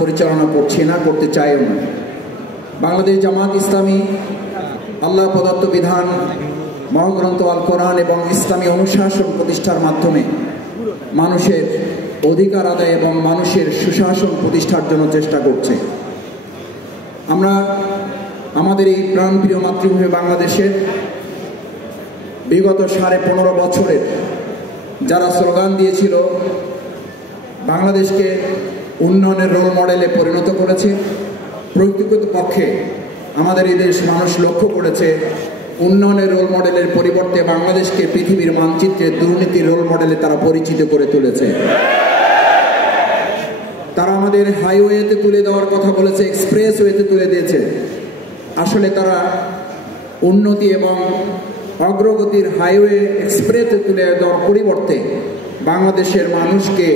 পরিচালনা করছে না, করতে চায়ও না। বাংলাদেশ জামাত ইসলামী আল্লাহ প্রদত্ত বিধান, মহাগ্রন্থ আল কোরআন এবং ইসলামী অনুশাসন প্রতিষ্ঠার মাধ্যমে মানুষের অধিকার আদায় এবং মানুষের সুশাসন প্রতিষ্ঠার জন্য চেষ্টা করছে। আমরা আমাদের এই প্রাণপ্রিয় মাতৃভূমি বাংলাদেশের বিগত 15.5 বছরের যারা স্লোগান দিয়েছিল, বাংলাদেশকে উন্নয়নের রোল মডেলে পরিণত করেছে, প্রকৃতপক্ষে আমাদের এই দেশ মানুষ লক্ষ্য করেছে উন্নয়নের রোল মডেলের পরিবর্তে বাংলাদেশকে পৃথিবীর মানচিত্রে দুর্নীতির রোল মডেলে তারা পরিচিত করে তুলেছে। তারা আমাদের হাইওয়েতে তুলে দেওয়ার কথা বলেছে, এক্সপ্রেস ওয়েতে তুলে দিয়েছে। আসলে তারা উন্নতি এবং অগ্রগতির হাইওয়ে এক্সপ্রেসে তুলে দেওয়ার পরিবর্তে বাংলাদেশের মানুষকে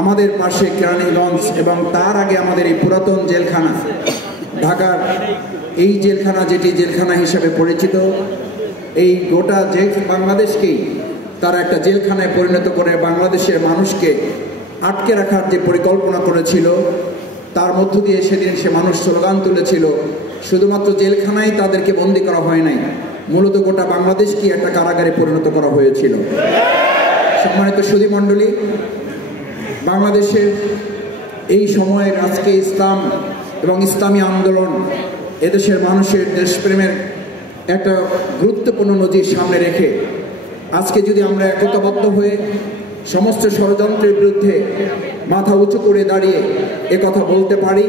আমাদের পাশে কেরানীগঞ্জ এবং তার আগে আমাদের এই পুরাতন জেলখানা, ঢাকার এই জেলখানা যেটি জেলখানা হিসেবে পরিচিত, এই গোটা বাংলাদেশকেই তারা একটা জেলখানায় পরিণত করে বাংলাদেশের মানুষকে আটকে রাখার যে পরিকল্পনা করেছিল, তার মধ্য দিয়ে সেদিন সে মানুষ স্লোগান তুলেছিল। শুধুমাত্র জেলখানায় তাদেরকে বন্দী করা হয় নাই, মূলত গোটা বাংলাদেশকে একটা কারাগারে পরিণত করা হয়েছিল। সম্মানিত সুধীমণ্ডলী, বাংলাদেশের এই সময়ের আজকে ইসলাম এবং ইসলামী আন্দোলন এদেশের মানুষের দেশপ্রেমের একটা গুরুত্বপূর্ণ নজির সামনে রেখে আজকে যদি আমরা একতাবদ্ধ হয়ে সমস্ত ষড়যন্ত্রের বিরুদ্ধে মাথা উঁচু করে দাঁড়িয়ে একথা বলতে পারি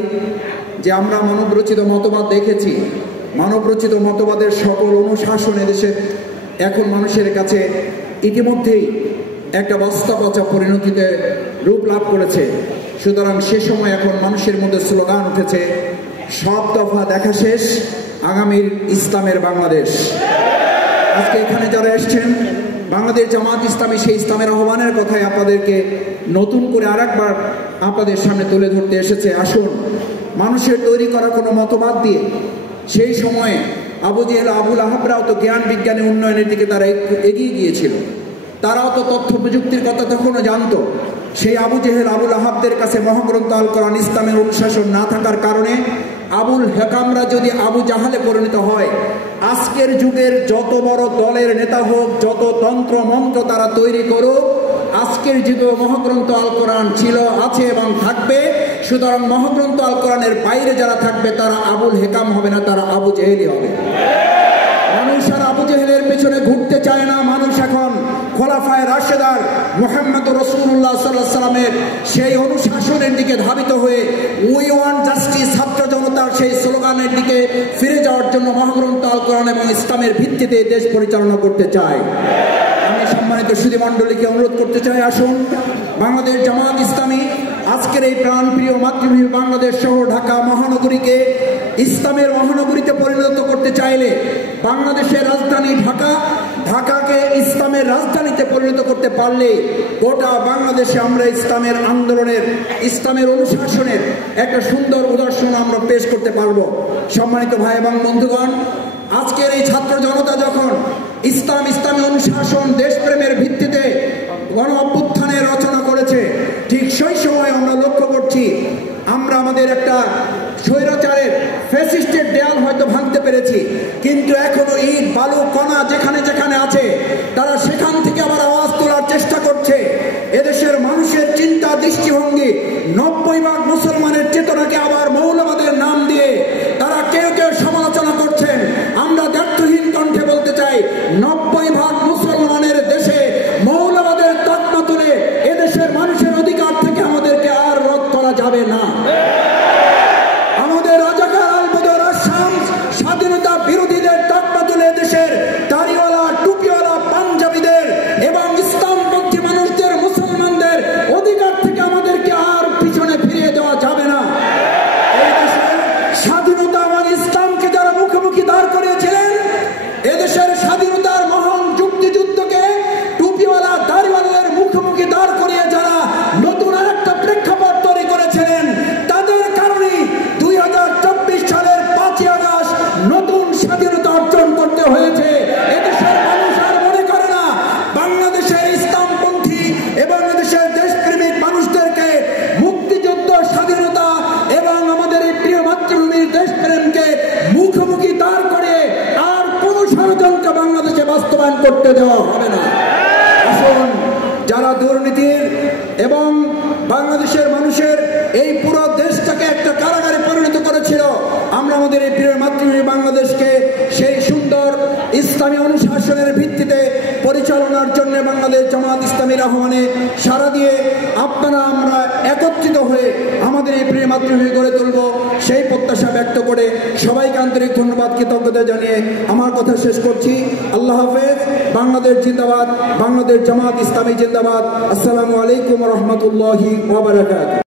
যে আমরা মানবরচিত মতবাদ দেখেছি, মানবরচিত মতবাদের সকল অনুশাসন এদেশে এখন মানুষের কাছে ইতিমধ্যেই একটা বাস্তবতা পরিণতিতে রূপ লাভ করেছে। সুতরাং সে সময় এখন মানুষের মধ্যে স্লোগান উঠেছে, সব দফা দেখা শেষ, আগামীর ইসলামের বাংলাদেশ। আজকে এখানে যারা এসছেন, বাংলাদেশ জামাত ইসলামী সেই ইসলামের আহ্বানের কথাই আপনাদেরকে নতুন করে আরেকবার আপনাদের সামনে তুলে ধরতে এসেছে। আসুন, মানুষের তৈরি করা কোনো মতবাদ দিয়ে সেই সময়ে আবু জেহেল আবুল আহাবরাও তো জ্ঞান বিজ্ঞানী উন্নয়নের দিকে তারা এগিয়ে গিয়েছিল, তারাও তো তথ্য প্রযুক্তির কথা তখনও জানতো। সেই আবু জেহেল আবুল আহাবদের কাছে মহাগ্রন্থ আল কোরআন ইসলামের অনুশাসন না থাকার কারণে আবুল হেকামরা যদি আবু জাহালে পরিণত হয়, আজকের যুগের যত বড় দলের নেতা হোক, যত তন্ত্র মন্ত্র তারা তৈরি করুক, আজকের যুগে মহাগ্রন্থ আল কোরআন ছিল, আছে এবং থাকবে। সুতরাং মহাগ্রন্থ আল কোরআনের বাইরে যারা থাকবে তারা আবুল হেকাম হবে না, তারা আবু জেহেলই হবে। মানুষ আর আবু জেহেলের পেছনে ঘুরতে চায় না। মানুষ এখন খোলাফায়ে রাশেদার মুহাম্মদ রাসূলুল্লাহ সাল্লাল্লাহু আলাইহি ওয়াসাল্লামের সেই অনুশাসনের দিকে ধাবিত হয়ে উই ওয়ান্ট জাস্টিস, ছাত্র জনতার সেই স্লোগানের দিকে ফিরে যাওয়ার জন্য মহাগ্রন্থ আল কোরআন এবং ইসলামের ভিত্তিতে দেশ পরিচালনা করতে চায়। আমি সম্মানিত সুধীমণ্ডলীকে অনুরোধ করতে চাই, আসুন বাংলাদেশ জামাত ইসলামী আজকের এই প্রাণপ্রিয় মাতৃভূমি বাংলাদেশ সহ ঢাকা মহানগরীকে ইসলামের মহানগরীতে পরিণত করতে চাইলে, বাংলাদেশের রাজধানী ঢাকাকে ইসলামের রাজধানীতে পরিণত করতে পারলে গোটা বাংলাদেশে আমরা ইসলামের আন্দোলনের, ইসলামের অনুশাসনের একটা সুন্দর উদাহরণ আমরা পেশ করতে পারবো। সম্মানিত ভাই এবং বন্ধুগণ, আজকের এই ছাত্র জনতা যখন ইসলামী অনুশাসন দেশপ্রেমের ভিত্তিতে গণ অভ্যুত্থানের রচনা করেছে, ঠিক সেই সময় আমরা লক্ষ্য করছি আমরা আমাদের একটা স্বৈরাচারের ফ্যাসিস্টের দেয়াল হয়তো ভাঙতে পেরেছি, কিন্তু এখনো ইট বালু কণা যেখানে যেখানে আছে তারা সেখান থেকে আবার আওয়াজ তোলার চেষ্টা করছে। এদেশের মানুষের চিন্তা দৃষ্টিভঙ্গি 90% মুসলমানের চেতনাকে আবার মৌলবাদের নাম দিয়ে তারা কেউ কেউ সমালোচনা করছেন। আমরা দ্ব্যর্থহীন কণ্ঠে বলতে চাই, 90% মুসলমানের দেশে মৌলবাদের তকমা তুলে এদেশের মানুষের অধিকার থেকে আমাদেরকে আর রোধ করা যাবে না। আমাদের রাজাকার আল-বদর আশ-শামস স্বাধীনতা বিরোধীদের তকমা তুলে দেশের দাড়িওয়ালা, টুপিওয়ালা, পাঞ্জাবিদের এবং ইসলামপন্থী মানুষদের, মুসলমানদের অধিকার থেকে আমাদেরকে আর পিছনে ফিরিয়ে দেওয়া যাবে না। এই দেশের স্বাধীনতা এবং ইসলামকে যারা মুখোমুখি দাঁড় করিয়েছিলেন, এদেশের স্বাধীনতার মহান যুক্তিযুদ্ধকে টুপিওয়ালা দাড়িওয়ালাদের মুখোমুখি দাঁড় করিয়ে যারা নতুন আরেকটা প্রেক্ষাপট তৈরি করেছিলেন, তাদের করতে দেওয়া হবে না। আসুন, যারা দুর্নীতির এবং বাংলাদেশের মানুষের এই পুরো দেশটাকে একটা কারাগারে পরিণত করেছিল, আমরা আমাদের এই প্রিয় মাতৃভূমি বাংলাদেশকে সেই সুন্দর ইসলামী অনুশাসনের ভিত্তিতে পরিচালনার জন্য বাংলাদেশ জামাত ইসলামীর আহ্বানে সাড়া দিয়ে আপনারা আমরা একত্রিত হয়ে আমাদের এই প্রিয় মাতৃভূমি গড়ে তুলব, সেই প্রত্যাশা ব্যক্ত করে সবাইকে আন্তরিক ধন্যবাদ, কৃতজ্ঞতা জানিয়ে আমার কথা শেষ করছি। আল্লাহ হাফেজ। বাংলাদেশ জিন্দাবাদ, বাংলাদেশ জামাত ইসলামী জিন্দাবাদ। আসসালামু আলাইকুম ওয়া রাহমাতুল্লাহি ওয়া বারাকাতুহু।